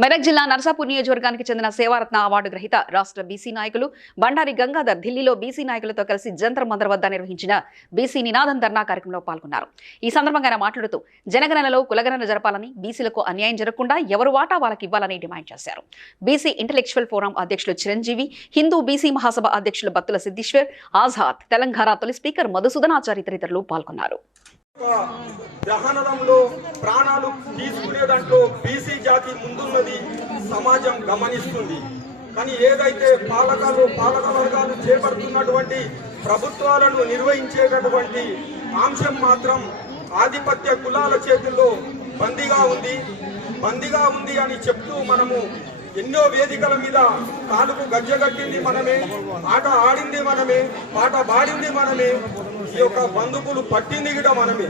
మెదక్ జిల్లా నర్సాపూర్ నియోజకవర్గానికి చెందిన సేవారత్న అవార్డు గ్రహీత రాష్ట్ర బీసీ నాయకులు బండారి గంగాధర్ ఢిల్లీలో బీసీ నాయకులతో కలిసి జంతర్ మందర్ వద్ద నిర్వహించిన బీసీ నినాదం ధర్నా కార్యక్రమంలో పాల్గొన్నారు. ఈ సందర్భంగా ఆయన మాట్లాడుతూ జనగణనలో కులగణన జరపాలని బీసీలకు అన్యాయం జరగకుండా ఎవరు వాటా వాళ్ళకి ఇవ్వాలని డిమాండ్ చేశారు. బీసీ ఇంటలెక్చువల్ ఫోరం అధ్యక్షులు చిరంజీవి హిందూ బీసీ మహాసభ అధ్యక్షులు బత్తుల సిద్ధేశ్వర్ ఆజాద్ తెలంగాణ తొలి స్పీకర్ మధుసూదనాచారి తదితరులు పాల్గొన్నారు. ఒక దహనదంలో ప్రాణాలు తీసుకునే దాంట్లో బీసీ జాతి ముందున్నది సమాజం గమనిస్తుంది. కానీ ఏదైతే పాలకాలు పాలక వర్గాలు చేపడుతున్నటువంటి ప్రభుత్వాలను నిర్వహించేటటువంటి అంశం మాత్రం ఆధిపత్య కులాల చేతుల్లో బందీగా ఉంది. బందీగా ఉంది అని చెప్తూ మనము ఎన్నో వేదికల మీద కాలుకు గజ్జగట్టింది మనమే ఆట ఆడింది మనమే పాట పాడింది మనమే ఈ యొక్క బంధుకులు పట్టింది కూడా మనమే.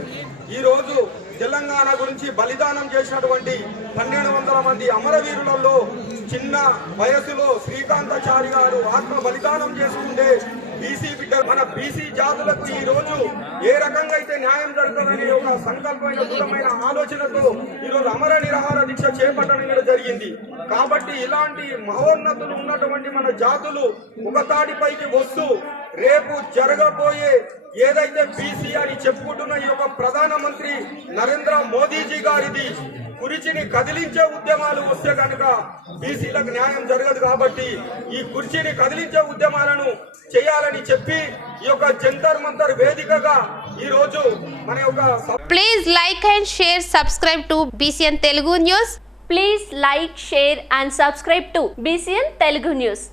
ఈ రోజు తెలంగాణ గురించి బలిదానం చేసినటువంటి పన్నెండు వందల మంది అమరవీరులలో చిన్న వయసులో శ్రీకాంతాచారి గారు ఆత్మ బలిదానం చేసుకుంటే బీసీ బిడ్డలు మన బీసీ జాతులకు ఈ రోజు ఏ రకంగా అయితే న్యాయం జరుగుతుందనే ఒక సంకల్పమైన దృఢమైన ఆలోచనతో ఈ రోజు అమర నిరాహార దీక్ష చేపట్టడం జరిగింది. కాబట్టి ఇలాంటి మహోన్నతులు ఉన్నటువంటి మన జాతులు ఒక తాటిపైకి వస్తూ రేపు జరగబోయే ఏదైతే బీసీ అని చెప్పుకుంటున్న ఈ యొక్క ప్రధానమంత్రి నరేంద్ర మోదీజీ గారిది కుర్చీని కదిలించే ఉద్యమాలు వస్తే కనుక బీసీలకు న్యాయం జరగదు కాబట్టి ఈ కుర్చీని కదిలించే ఉద్యమాలను చెప్పి ఈ యొక్క జంతర్ మంతర్ వేదికగా ఈ రోజు మన యొక్క సభ Please like and share, subscribe to BCN Telugu News. Please like, share and subscribe to BCN Telugu News.